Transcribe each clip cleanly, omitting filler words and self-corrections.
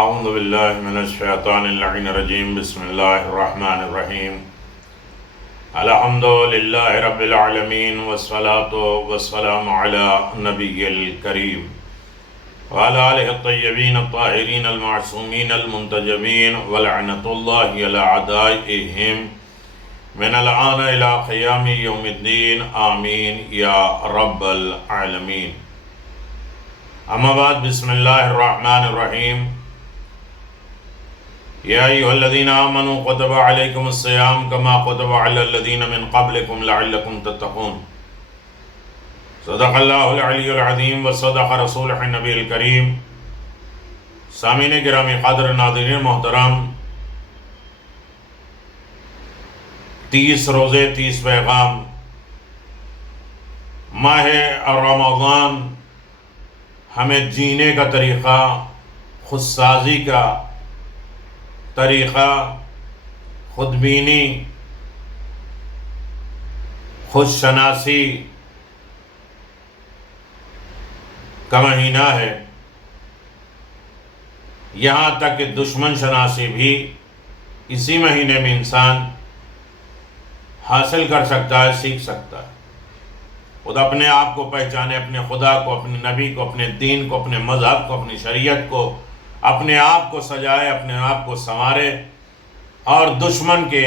اعوذ باللہ من الشیطان اللعین الرجیم بسم اللہ الرحمن الرحیم الحمد للہ رب العالمین والصلاة والسلام علی نبی الکریم وعلی آلہ الطیبین الطاہرین المعصومین المنتجبین ولعنت اللہ علی اعدائہم من الآن الى قیام یوم الدین آمین یا رب العالمین. اما بعد بسم اللہ الرحمن الرحیم. یا ایھا الذین آمنوا کتب علیکم الصیام کما کتب علی الذین من قبلکم لعلکم تتقون. صدق اللہ العلی العظیم وصدق رسولہ النبی الکریم. سامعین گرامی قدر، ناظرین محترم، 30 روزے 30 پیغام ماہ رمضان ہمیں جینے کا طریقہ، خودسازی کا طریقہ، خودبینی، خود شناسی کا مہینہ ہے. یہاں تک کہ دشمن شناسی بھی اسی مہینے میں انسان حاصل کر سکتا ہے، سیکھ سکتا ہے. خود اپنے آپ کو پہچانے، اپنے خدا کو، اپنے نبی کو، اپنے دین کو، اپنے مذہب کو، اپنی شریعت کو، اپنے آپ کو سجائے، اپنے آپ کو سنوارے، اور دشمن کے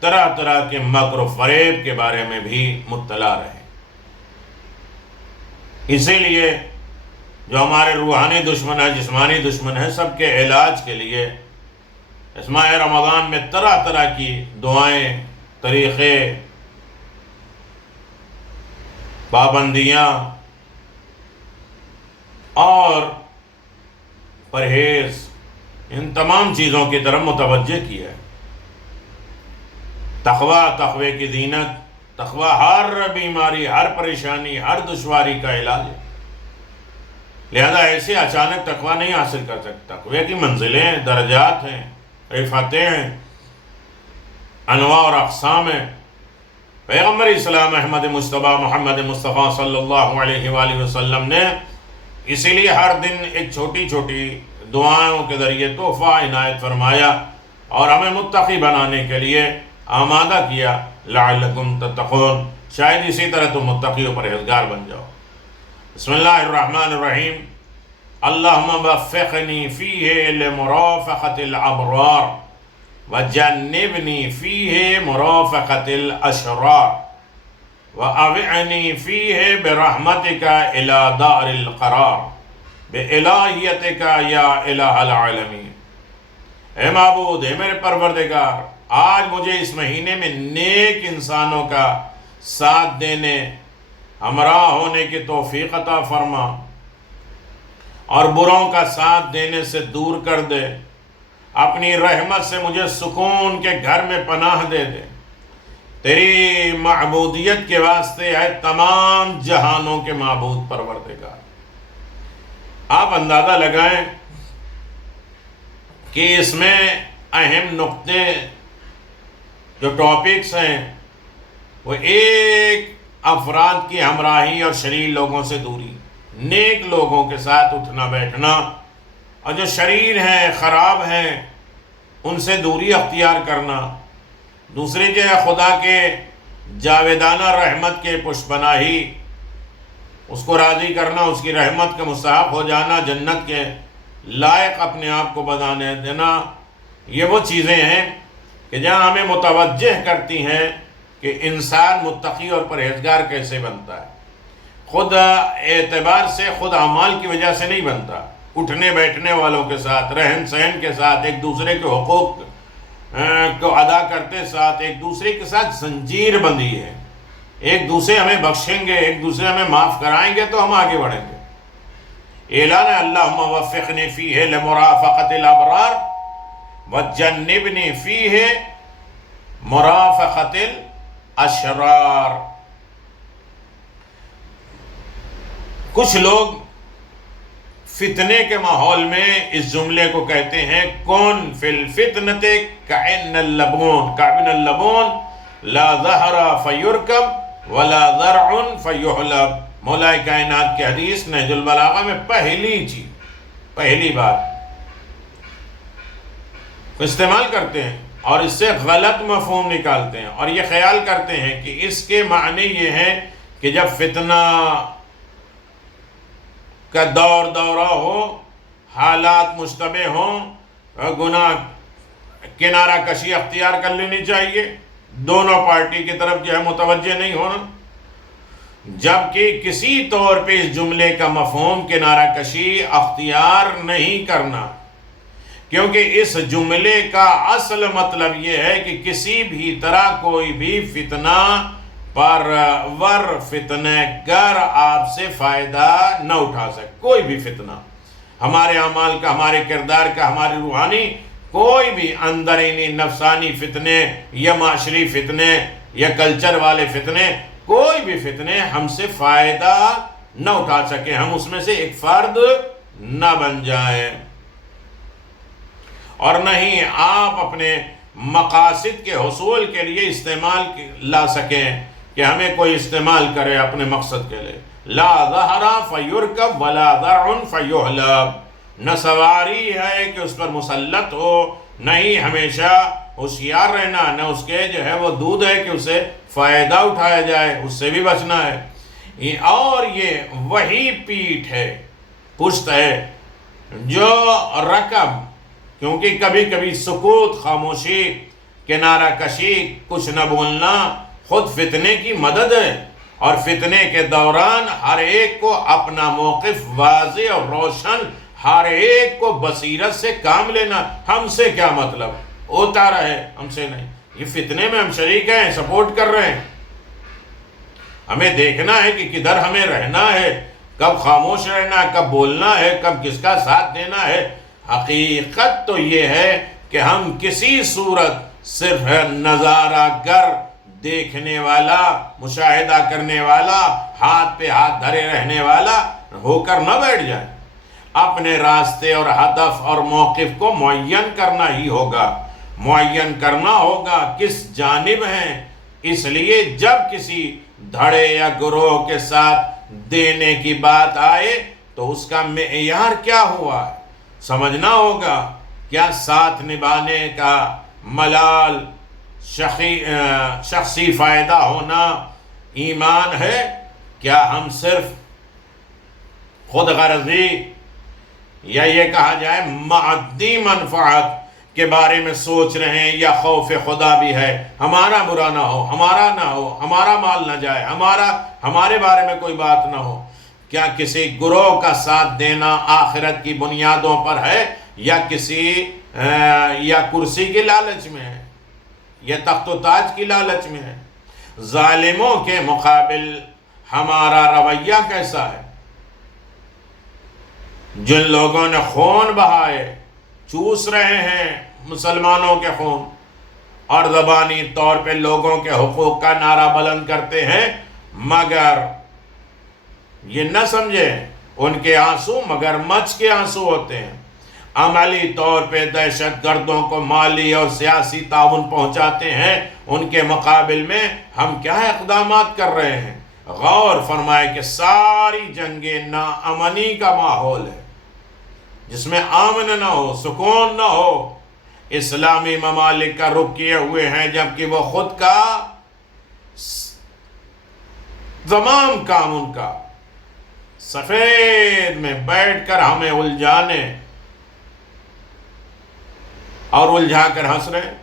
طرح طرح کے مکر و فریب کے بارے میں بھی مطلع رہے. اسی لیے جو ہمارے روحانی دشمن ہے، جسمانی دشمن ہے، سب کے علاج کے لیے اس ماہ رمضان میں طرح طرح کی دعائیں، طریقے، پابندیاں اور پرہیز، ان تمام چیزوں کی طرف متوجہ کیا ہے. تقوی کی زینت، تقوی ہر بیماری، ہر پریشانی، ہر دشواری کا علاج ہے. لہذا ایسے اچانک تقوی نہیں حاصل کر سکتا. تقوی کی منزلیں، درجات ہیں، رفعتیں ہیں، انواع اور اقسام ہیں. پیغمبر اسلام احمد مصطفیٰ محمد مصطفیٰ صلی اللہ علیہ وآلہ وسلم نے اسی لیے ہر دن ایک چھوٹی چھوٹی دعاؤں کے ذریعے تحفہ عنایت فرمایا اور ہمیں متقی بنانے کے لیے آمادہ کیا. لعلکم تتقون، شاید اسی طرح تم متقی و پرہیزگار بن جاؤ. بسم اللہ الرحمن الرحیم. اللہم وفقنی فیہ لمرافقۃ الابرار وجنبنی فیہ مرافقۃ الاشرار وأوعنی فیہ برحمتک الی دار القرار بِإِلَٰهِيَتِكَ یا الہ العالمین. اے معبود، اے میرے پروردگار، آج مجھے اس مہینے میں نیک انسانوں کا ساتھ دینے، ہمراہ ہونے کی توفیق عطا فرما، اور بروں کا ساتھ دینے سے دور کر دے. اپنی رحمت سے مجھے سکون کے گھر میں پناہ دے دے. تیری معبودیت کے واسطے ہے تمام جہانوں کے معبود پروردگار. آپ اندازہ لگائیں کہ اس میں اہم نقطے جو ٹاپکس ہیں وہ ایک، افراد کی ہمراہی اور شریر لوگوں سے دوری، نیک لوگوں کے ساتھ اٹھنا بیٹھنا، اور جو شریر ہیں، خراب ہیں، ان سے دوری اختیار کرنا. دوسری جو ہے خدا کے جاویدانہ رحمت کے پشپناہی، اس کو راضی کرنا، اس کی رحمت کا مستحق ہو جانا، جنت کے لائق اپنے آپ کو بنانے دینا. یہ وہ چیزیں ہیں کہ جہاں ہمیں متوجہ کرتی ہیں کہ انسان متقی اور پرہیزگار کیسے بنتا ہے. خود اعتبار سے، خود اعمال کی وجہ سے نہیں بنتا. اٹھنے بیٹھنے والوں کے ساتھ، رہن سہن کے ساتھ، ایک دوسرے کے حقوق کو ادا کرتے ساتھ، ایک دوسرے کے ساتھ زنجیر بندھی ہے. ایک دوسرے ہمیں بخشیں گے، ایک دوسرے ہمیں معاف کرائیں گے تو ہم آگے بڑھیں گے. اعلان ہے اللہم وفقنی فیہ لمرافقۃ الابرار وجنبنی فیہ مرافقۃ الاشرار. کچھ لوگ فتنے کے ماحول میں اس جملے کو کہتے ہیں کون فی الفتنۃ کابن اللبون لا ظہر فیرکب ولا ذرع فیحلب. مولا کائنات کی حدیث نہج البلاغہ میں پہلی بات استعمال کرتے ہیں اور اس سے غلط مفہوم نکالتے ہیں، اور یہ خیال کرتے ہیں کہ اس کے معنی یہ ہے کہ جب فتنہ کا دورہ ہو، حالات مشتبہ ہوں، گناہ کنارہ کشی اختیار کر لینی چاہیے، دونوں پارٹی کی طرف جو ہے متوجہ نہیں ہونا، جبکہ کسی طور پہ اس جملے کا مفہوم کنارہ کشی اختیار نہیں کرنا، کیونکہ اس جملے کا اصل مطلب یہ ہے کہ کسی بھی طرح کوئی بھی فتنہ پرور فتنہ گر آپ سے فائدہ نہ اٹھا سکے، کوئی بھی فتنہ، ہمارے اعمال کا، ہمارے کردار کا، ہماری روحانی کوئی بھی اندرینی نفسانی فتنے یا معاشری فتنے یا کلچر والے فتنے، کوئی بھی فتنے ہم سے فائدہ نہ اٹھا سکے، ہم اس میں سے ایک فرد نہ بن جائیں، اور نہیں آپ اپنے مقاصد کے حصول کے لیے استعمال لا سکیں کہ ہمیں کوئی استعمال کرے اپنے مقصد کے لیے۔ لا ظہر فیرکب ولا درع فیحلب، نہ سواری ہے کہ اس پر مسلط ہو، نہیں ہمیشہ ہوشیار رہنا، نہ اس کے جو ہے وہ دودھ ہے کہ اسے فائدہ اٹھایا جائے، اس سے بھی بچنا ہے۔ اور یہ وہی پیٹھ ہے، پشت ہے، جو رکب، کیونکہ کبھی کبھی سکوت، خاموشی، کنارہ کشی، کچھ نہ بولنا خود فتنے کی مدد ہے، اور فتنے کے دوران ہر ایک کو اپنا موقف واضح اور روشن، ہر ایک کو بصیرت سے کام لینا، ہم سے کیا مطلب، ہوتا رہے، ہم سے نہیں، یہ فتنے میں ہم شریک ہیں، سپورٹ کر رہے ہیں، ہمیں دیکھنا ہے کہ کدھر ہمیں رہنا ہے، کب خاموش رہنا ہے، کب بولنا ہے، کب کس کا ساتھ دینا ہے۔ حقیقت تو یہ ہے کہ ہم کسی صورت صرف نظارہ گر، دیکھنے والا، مشاہدہ کرنے والا، ہاتھ پہ ہاتھ دھرے رہنے والا ہو کر نہ بیٹھ جائیں، اپنے راستے اور ہدف اور موقف کو معین کرنا ہی ہوگا، معین کرنا ہوگا کس جانب ہیں۔ اس لیے جب کسی دھڑے یا گروہ کے ساتھ دینے کی بات آئے تو اس کا معیار کیا ہوا ہے سمجھنا ہوگا۔ کیا ساتھ نبھانے کا ملال، شخصی فائدہ ہونا ایمان ہے؟ کیا ہم صرف خود غرضی یا یہ کہا جائے معدی منفعت کے بارے میں سوچ رہے ہیں، یا خوف خدا بھی ہے ہمارا برا نہ ہو، ہمارا نہ ہو، ہمارا مال نہ جائے، ہمارے بارے میں کوئی بات نہ ہو؟ کیا کسی گروہ کا ساتھ دینا آخرت کی بنیادوں پر ہے، یا یا کرسی کی لالچ میں ہے، یا تخت و تاج کی لالچ میں ہے؟ ظالموں کے مقابل ہمارا رویہ کیسا ہے؟ جن لوگوں نے خون بہائے، چوس رہے ہیں مسلمانوں کے خون، اور زبانی طور پہ لوگوں کے حقوق کا نعرہ بلند کرتے ہیں، مگر یہ نہ سمجھے ان کے آنسو مگر مچھ کے آنسو ہوتے ہیں، عملی طور پہ دہشت گردوں کو مالی اور سیاسی تعاون پہنچاتے ہیں، ان کے مقابل میں ہم کیا اقدامات کر رہے ہیں؟ غور فرمائے کہ ساری جنگیں ناامنی کا ماحول ہے، جس میں امن نہ ہو، سکون نہ ہو، اسلامی ممالک کا رخ کیے ہوئے ہیں، جبکہ وہ خود کا تمام کام ان کا سفید میں بیٹھ کر ہمیں الجھانے اور الجھا کر ہنس رہے ہیں،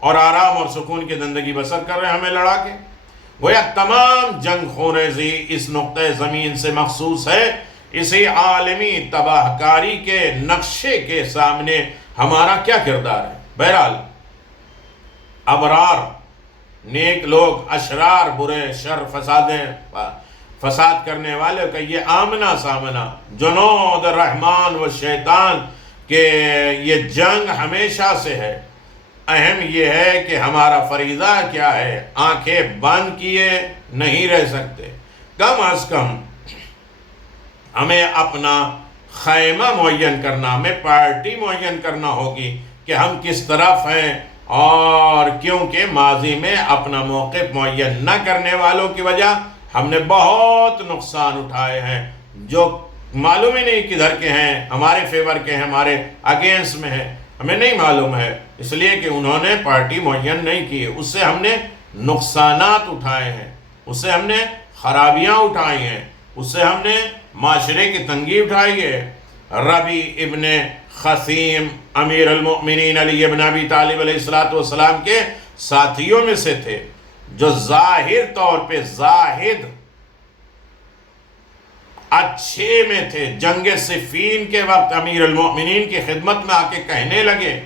اور آرام اور سکون کی زندگی بسر کر رہے ہیں ہمیں لڑا کے۔ گویا تمام جنگ خونریزی اس نقطۂ زمین سے مخصوص ہے، اسی عالمی تباہ کاری کے نقشے کے سامنے ہمارا کیا کردار ہے؟ بہرحال ابرار، نیک لوگ، اشرار، برے، شر، فساد کرنے والے کا یہ آمنا سامنا، جنود رحمان و شیطان کہ یہ جنگ ہمیشہ سے ہے۔ اہم یہ ہے کہ ہمارا فریضہ کیا ہے، آنکھیں بند کیے نہیں رہ سکتے، کم از کم ہمیں اپنا خیمہ معین کرنا، ہمیں پارٹی معین کرنا ہوگی کہ ہم کس طرف ہیں، اور کیونکہ ماضی میں اپنا موقف معین نہ کرنے والوں کی وجہ ہم نے بہت نقصان اٹھائے ہیں، جو معلوم ہی نہیں کدھر کے ہیں، ہمارے فیور کے ہیں، ہمارے اگینسٹ میں ہیں۔ ہمیں نہیں معلوم ہے، اس لیے کہ انہوں نے پارٹی معین نہیں کی، اس سے ہم نے نقصانات اٹھائے ہیں، اس سے ہم نے خرابیاں اٹھائی ہیں، اس سے ہم نے معاشرے کی تنگی اٹھائی ہے۔ ربی ابن خثیم امیر المؤمنین علی ابن ابی طالب علیہ السلام کے ساتھیوں میں سے تھے، جو ظاہر طور پہ زاہد اچھے میں تھے۔ جنگ صفین کے وقت امیر المؤمنین کی خدمت میں آ کے کہنے لگے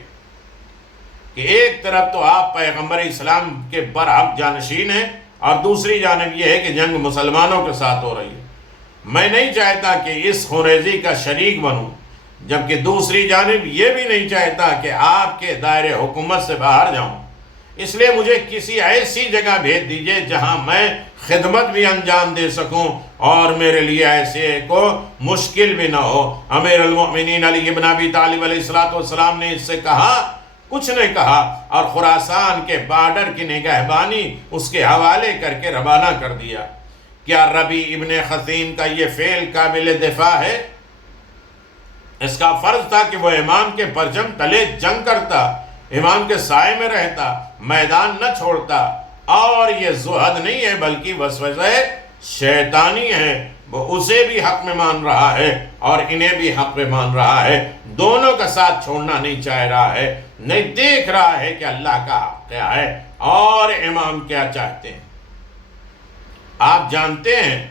کہ ایک طرف تو آپ پیغمبر اسلام کے برحق جانشین ہیں، اور دوسری جانب یہ ہے کہ جنگ مسلمانوں کے ساتھ ہو رہی ہے، میں نہیں چاہتا کہ اس خونریزی کا شریک بنوں، جبکہ دوسری جانب یہ بھی نہیں چاہتا کہ آپ کے دائرے حکومت سے باہر جاؤں، اس لیے مجھے کسی ایسی جگہ بھیج دیجئے جہاں میں خدمت بھی انجام دے سکوں اور میرے لیے ایسے کو مشکل بھی نہ ہو۔ امیر المؤمنین علی بن ابی طالب علیہ السلام نے اس سے کہا، کچھ نہیں کہا، اور خراسان کے بارڈر کی نگہبانی اس کے حوالے کر کے روانہ کر دیا۔ کیا ربی ابن خثیم کا یہ فعل قابل دفاع ہے؟ اس کا فرض تھا کہ وہ امام کے پرچم تلے جنگ کرتا، امام کے سائے میں رہتا، میدان نہ چھوڑتا، اور یہ زہد نہیں ہے بلکہ وسوسہ شیطانی ہے، وہ اسے بھی حق میں مان رہا ہے اور انہیں بھی حق میں مان رہا ہے، دونوں کا ساتھ چھوڑنا نہیں چاہ رہا ہے، نہیں دیکھ رہا ہے کہ اللہ کا حق کیا ہے اور امام کیا چاہتے ہیں۔ آپ جانتے ہیں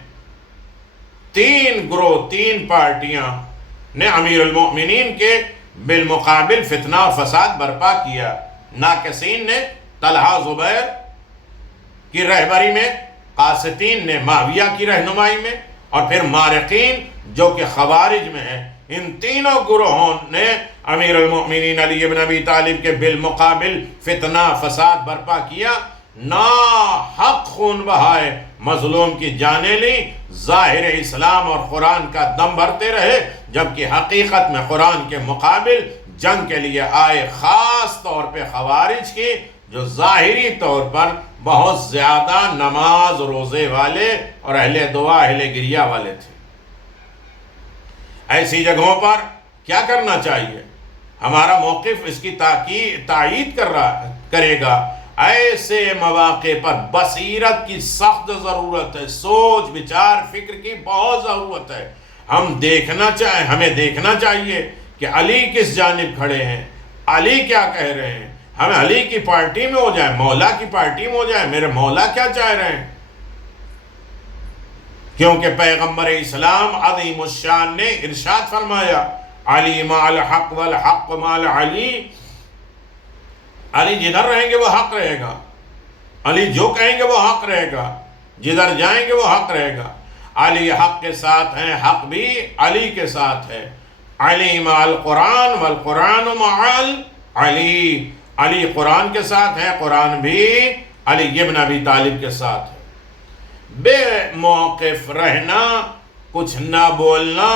تین گروہ، تین پارٹیاں نے امیر المؤمنین کے بالمقابل فتنہ و فساد برپا کیا۔ ناقصین نے طلحہ زبیر کی رہبری میں، قاسطین نے معاویہ کی رہنمائی میں، اور پھر مارقین جو کہ خوارج میں ہیں، ان تینوں گروہوں نے امیر المؤمنین علی بن ابی طالب کے بالمقابل فتنہ فساد برپا کیا، ناحق خون بہائے، مظلوم کی جانیں لیں، ظاہر اسلام اور قرآن کا دم بھرتے رہے، جبکہ حقیقت میں قرآن کے مقابل جنگ کے لیے آئے، خاص طور پہ خوارج کی، جو ظاہری طور پر بہت زیادہ نماز روزے والے اور اہل دعا اہل گریہ والے تھے۔ ایسی جگہوں پر کیا کرنا چاہیے؟ ہمارا موقف اس کی تائید کرے گا۔ ایسے مواقع پر بصیرت کی سخت ضرورت ہے، سوچ بچار فکر کی بہت ضرورت ہے۔ ہمیں دیکھنا چاہیے کہ علی کس جانب کھڑے ہیں، علی کیا کہہ رہے ہیں، ہمیں علی کی پارٹی میں ہو جائے، مولا کی پارٹی میں ہو جائے، میرے مولا کیا چاہ رہے ہیں، کیونکہ پیغمبر اسلام عظیم الشان نے ارشاد فرمایا، علی مع الحق والحق مع علی، علی جدھر رہیں گے وہ حق رہے گا، علی جو کہیں گے وہ حق رہے گا، جدھر جائیں گے وہ حق رہے گا۔ علی حق کے ساتھ ہیں، حق بھی علی کے ساتھ ہے۔ علی مع القرآن والقرآن مع علی، علی قرآن کے ساتھ ہے، قرآن بھی علی ابن ابی طالب کے ساتھ ہے۔ بے موقف رہنا، کچھ نہ بولنا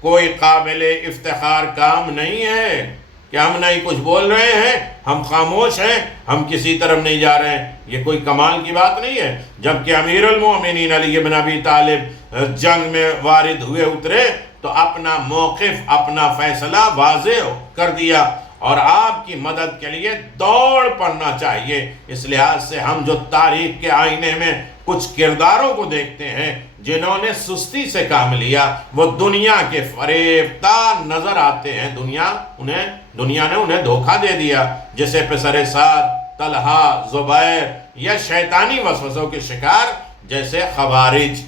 کوئی قابل افتخار کام نہیں ہے کہ ہم نہیں کچھ بول رہے ہیں، ہم خاموش ہیں، ہم کسی طرف نہیں جا رہے ہیں، یہ کوئی کمال کی بات نہیں ہے۔ جبکہ امیر المؤمنین علی ابن ابی طالب جنگ میں وارد ہوئے، اترے تو اپنا موقف، اپنا فیصلہ واضح کر دیا، اور آپ کی مدد کے لیے دوڑ پڑنا چاہیے۔ اس لحاظ سے ہم جو تاریخ کے آئینے میں کچھ کرداروں کو دیکھتے ہیں جنہوں نے سستی سے کام لیا، وہ دنیا کے فریفتہ نظر آتے ہیں، دنیا نے انہیں دھوکہ دے دیا، جیسے پسر سعد، طلحہ، زبیر، یا شیطانی وسوسوں کے شکار جیسے خوارج۔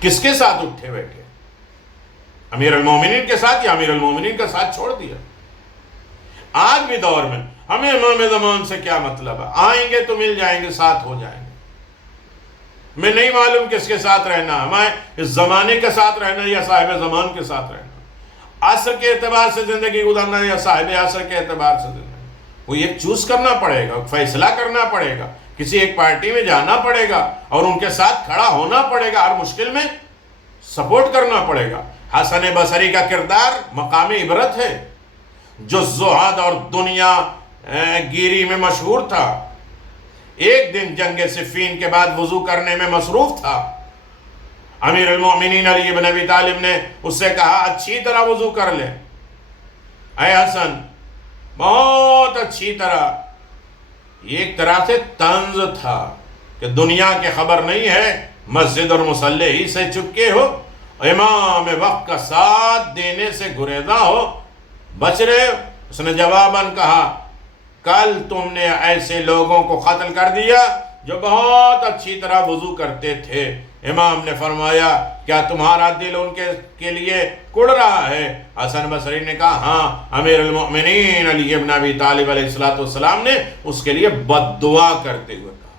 کس کے ساتھ اٹھے بیٹھے؟ امیر المومنین کے ساتھ، یا امیر المومنین کا ساتھ چھوڑ دیا؟ آج بھی دور میں ہمیں امام زمان سے کیا مطلب ہے، آئیں گے تو مل جائیں گے، ساتھ ہو جائیں گے، میں نہیں معلوم کس کے ساتھ رہنا، ہمیں اس زمانے کے ساتھ رہنا یا صاحب زمان کے ساتھ رہنا، عصر کے اعتبار سے زندگی گزارنا یا صاحب عصر کے اعتبار سے زندگی، وہ ایک چوز کرنا پڑے گا، فیصلہ کرنا پڑے گا، کسی ایک پارٹی میں جانا پڑے گا اور ان کے ساتھ کھڑا ہونا پڑے گا، ہر مشکل میں سپورٹ کرنا پڑے گا۔ حسن بصری کا کردار مقام عبرت ہے، جو زہد اور دنیا گیری میں مشہور تھا، ایک دن جنگ صفین کے بعد وضو کرنے میں مصروف تھا۔ امیر المؤمنین علی بن ابی طالب نے اس سے کہا اچھی طرح وضو کر لے، اے حسن، بہت اچھی طرح، یہ ایک طرح سے طنز تھا کہ دنیا کی خبر نہیں ہے، مسجد اور مصلی ہی سے چپکے ہو، امام وقت کا ساتھ دینے سے گریزاں ہو، بچ رہے ہو۔ اس نے جواباً کہا، کل تم نے ایسے لوگوں کو قتل کر دیا جو بہت اچھی طرح وضو کرتے تھے۔ امام نے فرمایا، کیا تمہارا دل ان کے لیے کڑ رہا ہے؟ حسن بصری نے کہا، ہاں۔ امیر المؤمنین علی ابن ابی طالب علیہ السلام نے اس کے لیے بد دعا کرتے ہوئے کہا،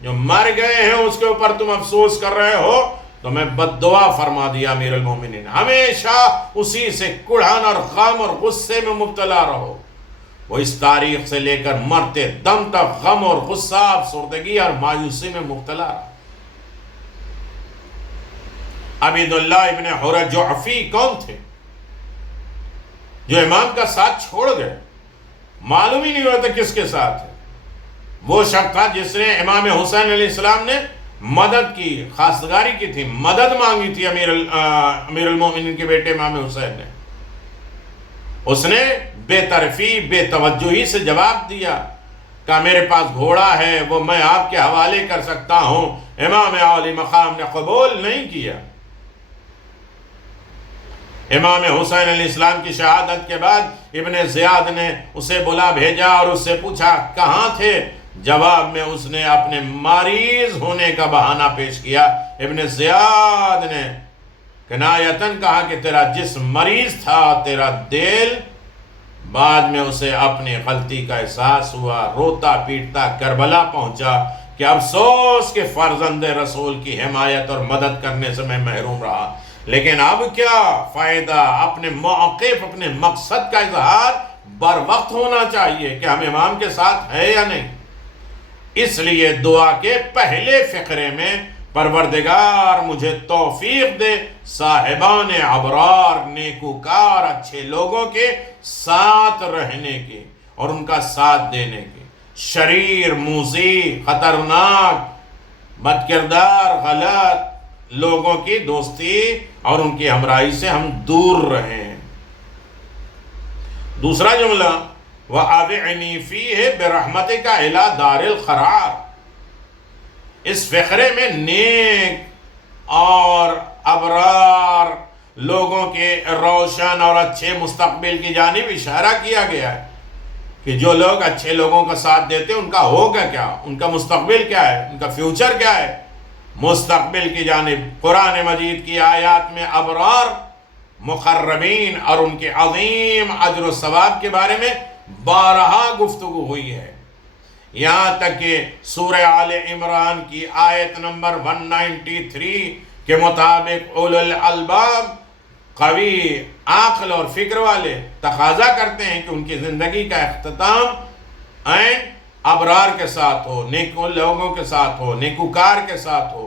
جو مر گئے ہیں اس کے اوپر تم افسوس کر رہے ہو، تو میں بد دعا فرما دیا امیر المومنین، ہمیشہ اسی سے کڑھن اور غم اور غصے میں مبتلا رہو۔ وہ اس تاریخ سے لے کر مرتے دم تک غم اور غصہ، افسردگی اور مایوسی میں مبتلا رہا۔ عبید اللہ ابن حر جعفی کون تھے جو امام کا ساتھ چھوڑ گئے؟ معلوم ہی نہیں ہوتا کس کے ساتھ ہے۔ وہ شخص تھا جس نے امام حسین علیہ السلام نے مدد کی، خواستگاری کی تھی، مدد مانگی تھی امیر المومنین کے بیٹے امام حسین نے۔ اس نے بے طرفی، بے توجہی سے جواب دیا، کہا میرے پاس گھوڑا ہے، وہ میں آپ کے حوالے کر سکتا ہوں۔ امام عالی مقام نے قبول نہیں کیا۔ امام حسین علیہ السلام کی شہادت کے بعد ابن زیاد نے اسے بلا بھیجا اور اس سے پوچھا کہاں تھے؟ جواب میں اس نے اپنے مریض ہونے کا بہانہ پیش کیا۔ ابن زیاد نے کنایتاً کہا کہ تیرا جسم مریض تھا، تیرا دل۔ بعد میں اسے اپنی غلطی کا احساس ہوا، روتا پیٹتا کربلا پہنچا کہ افسوس کہ فرزند رسول کی حمایت اور مدد کرنے سے میں محروم رہا، لیکن اب کیا فائدہ؟ اپنے موقف، اپنے مقصد کا اظہار بر وقت ہونا چاہیے کہ ہم امام کے ساتھ ہے یا نہیں۔ اس لیے دعا کے پہلے فقرے میں پروردگار مجھے توفیق دے صاحبان ابرار، نیکوکار، اچھے لوگوں کے ساتھ رہنے کی اور ان کا ساتھ دینے کی، شریر، موذی، خطرناک، بدکردار، غلط لوگوں کی دوستی اور ان کی ہمراہی سے ہم دور رہیں۔ دوسرا جملہ، وَأَبِعْنِي فِيهِ بِرَحْمَتِكَ إِلَى دَارِ الْقَرَارِ۔ اس فقرے میں نیک اور ابرار لوگوں کے روشن اور اچھے مستقبل کی جانب اشارہ کیا گیا ہے کہ جو لوگ اچھے لوگوں کا ساتھ دیتے ان کا ہوگا کیا، ان کا مستقبل کیا ہے، ان کا فیوچر کیا ہے۔ مستقبل کی جانب قرآن مجید کی آیات میں ابرار، مقربین اور ان کے عظیم اجر و ثواب کے بارے میں بارہا گفتگو ہوئی ہے، یہاں تک کہ سورہ آل عمران کی آیت نمبر 193 کے مطابق اولو الالباب، قوی عقل اور فکر والے تقاضا کرتے ہیں کہ ان کی زندگی کا اختتام عین ابرار کے ساتھ ہو، نیک لوگوں کے ساتھ ہو، نیکوکار کے ساتھ ہو۔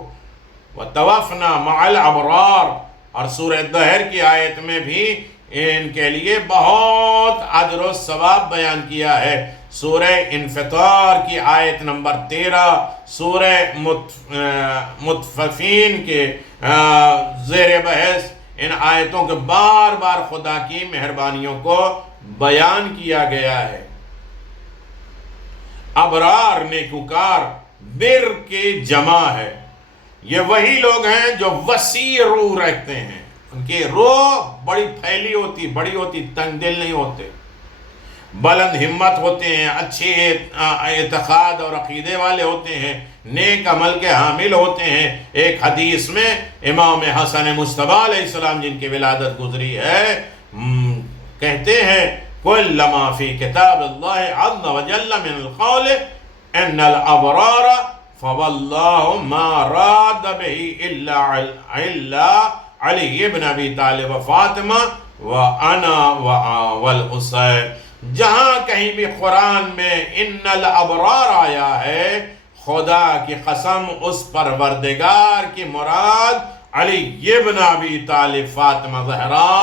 وَتَوَفْنَا مَعَ الْأَبْرَارِ، اور سورہ دہر کی آیت میں بھی ان کے لیے بہت اجر و ثواب بیان کیا ہے۔ سورہ انفطار کی آیت نمبر 13، سورہ مطففین کے زیر بحث ان آیتوں کے بار بار خدا کی مہربانیوں کو بیان کیا گیا ہے۔ ابرار، نیکوکار، بر کی جمع ہے۔ یہ وہی لوگ ہیں جو وسیع روح رکھتے ہیں، ان کی روح بڑی پھیلی ہوتی، بڑی ہوتی، تنگ دل نہیں ہوتے، بلند ہمت ہوتے ہیں، اچھے اعتقاد اور عقیدے والے ہوتے ہیں، نیک عمل کے حامل ہوتے ہیں۔ ایک حدیث میں امام حسن مجتبیٰ علیہ السلام جن کی ولادت گزری ہے، کہتے ہیں كل ما في كتاب الله عز وجل من القول ان الابرار فوالله ما راد به الا علی ابن ابی طالب و فاطمہ وانا والحسین۔ جہاں کہیں بھی قرآن میں ان الابرار آیا ہے، خدا کی قسم اس پروردگار کی مراد علی ابن ابی طالب، فاطمہ زہرا،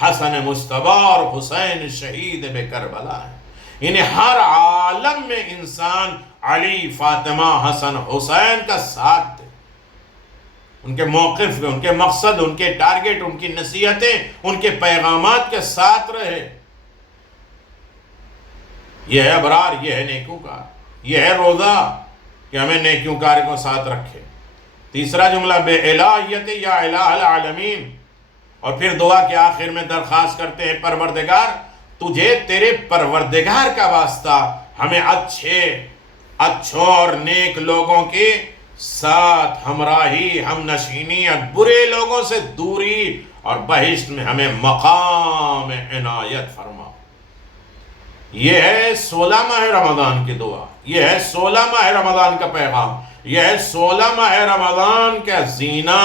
حسن مجتبیٰ اور حسین شہید بے کربلا ہے۔ یعنی ہر عالم میں انسان علی، فاطمہ، حسن، حسین کا ساتھ دے، ان کے موقف، ان کے مقصد، ان کے ٹارگٹ، ان کی نصیحتیں، ان کے پیغامات کے ساتھ رہے۔ یہ ہے ابرار، یہ ہے نیکوکار، یہ ہے روزہ کہ ہمیں نیکوکار کو ساتھ رکھے۔ تیسرا جملہ بے الہیت یا الہ العالمین، اور پھر دعا کے آخر میں درخواست کرتے ہیں پروردگار تجھے تیرے پروردگار کا واسطہ ہمیں اچھوں اور نیک لوگوں کے ساتھ ہمراہی، ہم نشینی اور برے لوگوں سے دوری، اور بہشت میں ہمیں مقام عنایت فرما۔ یہ ہے 16 ماہ رمضان کی دعا، یہ ہے 16 ماہ رمضان کا پیغام، یہ ہے 16 ماہ رمضان کا زینہ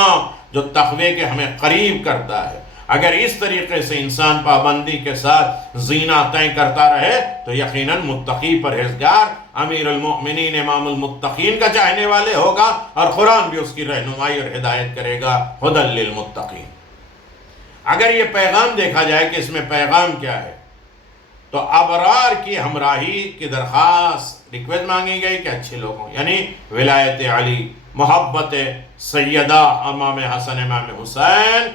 جو تقوی کے ہمیں قریب کرتا ہے۔ اگر اس طریقے سے انسان پابندی کے ساتھ زینہ طے کرتا رہے تو یقیناً متقی پرہیزگار امیر المؤمنین امام المتقین کا چاہنے والے ہوگا، اور قرآن بھی اس کی رہنمائی اور ہدایت کرے گا، ھدی للمتقین۔ اگر یہ پیغام دیکھا جائے کہ اس میں پیغام کیا ہے، تو ابرار کی ہمراہی کی درخواست، ریکویسٹ مانگی گئی کہ اچھے لوگوں یعنی ولایت علی، محبت سیدہ امام حسن امام حسین،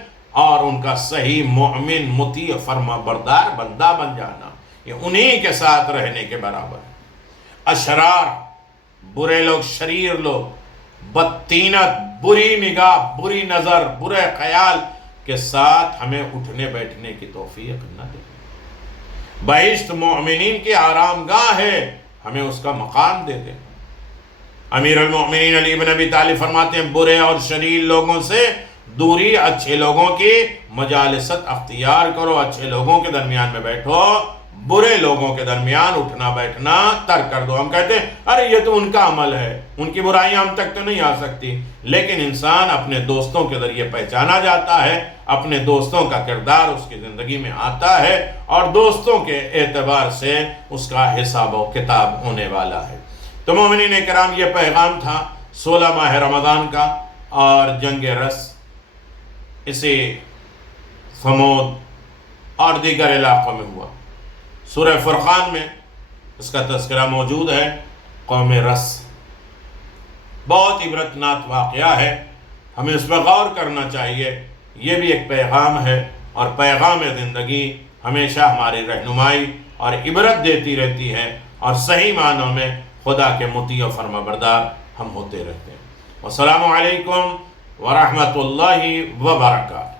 اور ان کا صحیح مومن مطیع فرما بردار بندہ بن جانا، یہ انہی کے ساتھ رہنے کے برابر ہے۔ اشرار، برے لوگ، شریر لوگ، بدطینت، بری نگاہ، بری نظر، برے خیال کے ساتھ ہمیں اٹھنے بیٹھنے کی توفیق نہ دے۔ بہشت مومنین کی آرام گاہ ہے، ہمیں اس کا مقام دے دے۔ امیر المؤمنین علی بن ابی طالب فرماتے ہیں برے اور شریر لوگوں سے دوری، اچھے لوگوں کی مجالست اختیار کرو، اچھے لوگوں کے درمیان میں بیٹھو، برے لوگوں کے درمیان اٹھنا بیٹھنا ترک کر دو۔ ہم کہتے ہیں ارے یہ تو ان کا عمل ہے، ان کی برائیاں ہم تک تو نہیں آ سکتی، لیکن انسان اپنے دوستوں کے ذریعے پہچانا جاتا ہے، اپنے دوستوں کا کردار اس کی زندگی میں آتا ہے، اور دوستوں کے اعتبار سے اس کا حساب و کتاب ہونے والا ہے۔ تو مومنین کرام، یہ پیغام تھا 16 ماہ رمضان کا، اور جنگ رس اسی ثمود اور دیگر علاقوں میں ہوا۔ سورہ فرقان میں اس کا تذکرہ موجود ہے۔ قوم رس بہت عبرتناک واقعہ ہے، ہمیں اس پر غور کرنا چاہیے۔ یہ بھی ایک پیغام ہے، اور پیغام زندگی ہمیشہ ہماری رہنمائی اور عبرت دیتی رہتی ہے، اور صحیح معنوں میں خدا کے مطیع و فرما بردار ہم ہوتے رہتے ہیں۔ والسلام علیکم ورحمۃ اللہ وبرکاتہ۔